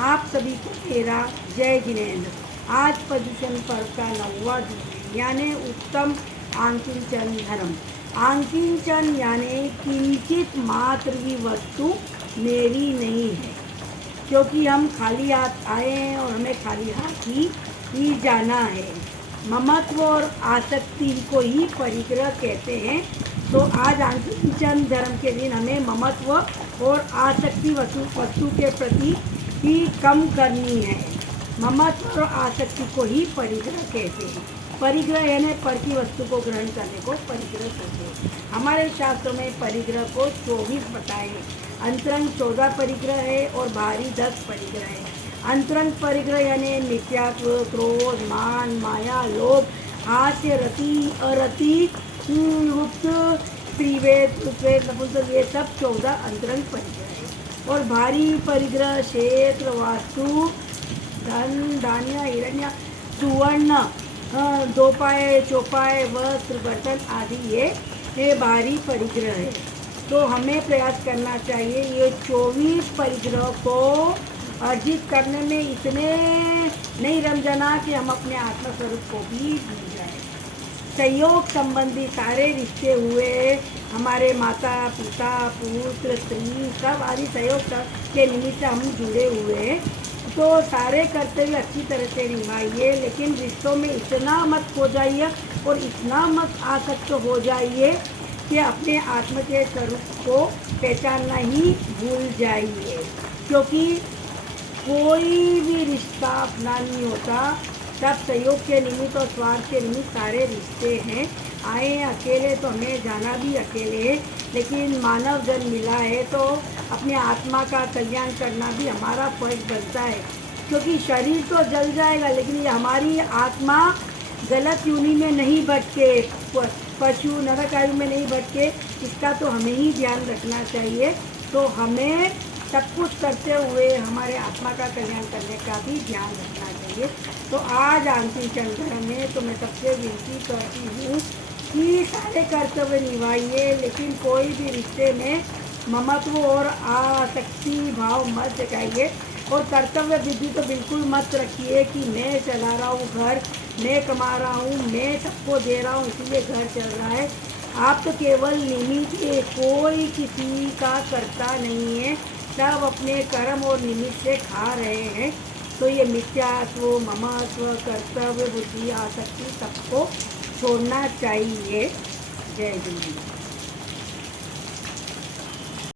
आप सभी को मेरा जय जिनेन्द्र। आज पर्युषण पर्व का 9वां दिन है, यानी उत्तम आंकिंचन धर्म। आंकिंचन यानी किंचित मात्र भी वस्तु मेरी नहीं है, क्योंकि हम खाली हाथ आए हैं और हमें खाली हाथ ही जाना है। ममत्व और आसक्ति को ही परिग्रह कहते हैं। तो आज आंकिंचन धर्म के दिन हमें ममत्व और आसक्ति वस्तु के प्रति ही कम करनी है। ममत्व और आसक्ति को ही परिग्रह कहते हैं। परिग्रह यानी पर की वस्तु को ग्रहण करने को परिग्रह कहते हैं। हमारे शास्त्रों में परिग्रह को 24 बताए हैं। अंतरंग 14 परिग्रह है और बाहरी 10 परिग्रह है। अंतरंग परिग्रह यानी मिथ्यात्व, क्रोध, मान, माया, लोभ, हास्य, रति, अरति, गुप्त, त्रिवेद, नपुंसक, ये सब 14 अंतरंग परिग्रह है। और भारी परिग्रह क्षेत्र, वास्तु, धन, धान्य, हिरण्य, सुवर्ण, दोपाए, चौपाए, वस्त्र, बर्तन आदि ये भारी परिग्रह है। तो हमें प्रयास करना चाहिए ये 24 परिग्रह को अर्जित करने में इतने नहीं रम जाना कि हम अपने आत्मस्वरूप को भी भूल जाए। सहयोग संबंधी सारे रिश्ते हुए, हमारे माता पिता, पुत्र, स्त्री, सब आदि सहयोग के निमित्त हम जुड़े हुए हैं। तो सारे कर्तव्य अच्छी तरह से निभाइए, लेकिन रिश्तों में इतना मत खो जाइए और इतना मत आसक्त हो जाइए कि अपने आत्म के स्वरूप को पहचानना ही भूल जाइए। क्योंकि कोई भी रिश्ता अपना नहीं होता, सब सहयोग के निमित्त और स्वार्थ के निमित्त सारे रिश्ते हैं। आए हैं अकेले तो हमें जाना भी अकेले है, लेकिन मानव जन्म मिला है तो अपने आत्मा का कल्याण करना भी हमारा फर्ज बनता है। क्योंकि शरीर तो जल जाएगा, लेकिन ये हमारी आत्मा गलत योनि में नहीं भटके, पशु नरक आयु में नहीं भटके, इसका तो हमें ही ध्यान रखना चाहिए। तो हमें सब कुछ करते हुए हमारे आत्मा का कल्याण करने का भी ध्यान रखना चाहिए। तो आज आंकिंचन धर्म में तो मैं सबसे विनती करती हूँ कि सारे कर्तव्य निभाइए, लेकिन कोई भी रिश्ते में ममत्व और आसक्ति भाव मत जगाइए। और कर्तव्य विधि तो बिल्कुल मत रखिए कि मैं चला रहा हूँ घर, मैं कमा रहा हूँ, मैं सबको दे रहा हूँ इसलिए घर चल रहा है। आप तो केवल निमित्त है, कोई किसी का कर्ता नहीं है, सब अपने कर्म और निमित्त से खा रहे हैं। तो ये मिथ्यात्व, ममत्व, कर्तव्य बुद्धि, आसक्ति सबको छोड़ना चाहिए। जय गुरु।